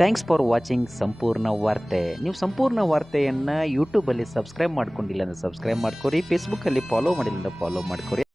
Thanks for watching ಸಂಪೂರ್ಣ ವಾರ್ತೆ. ನೀವು ಸಂಪೂರ್ಣ ವಾರ್ತೆಯನ್ನು ಯೂಟ್ಯೂಬಲ್ಲಿ ಸಬ್ಸ್ಕ್ರೈಬ್ ಮಾಡ್ಕೊಂಡಿಲ್ಲ ಅಂದರೆ ಸಬ್ಸ್ಕ್ರೈಬ್ ಮಾಡ್ಕೊರಿ, ಫೇಸ್ಬುಕ್ಕಲ್ಲಿ ಫಾಲೋ ಮಾಡಿಲ್ಲ ಅಂದರೆ ಫಾಲೋ ಮಾಡ್ಕೊರಿ.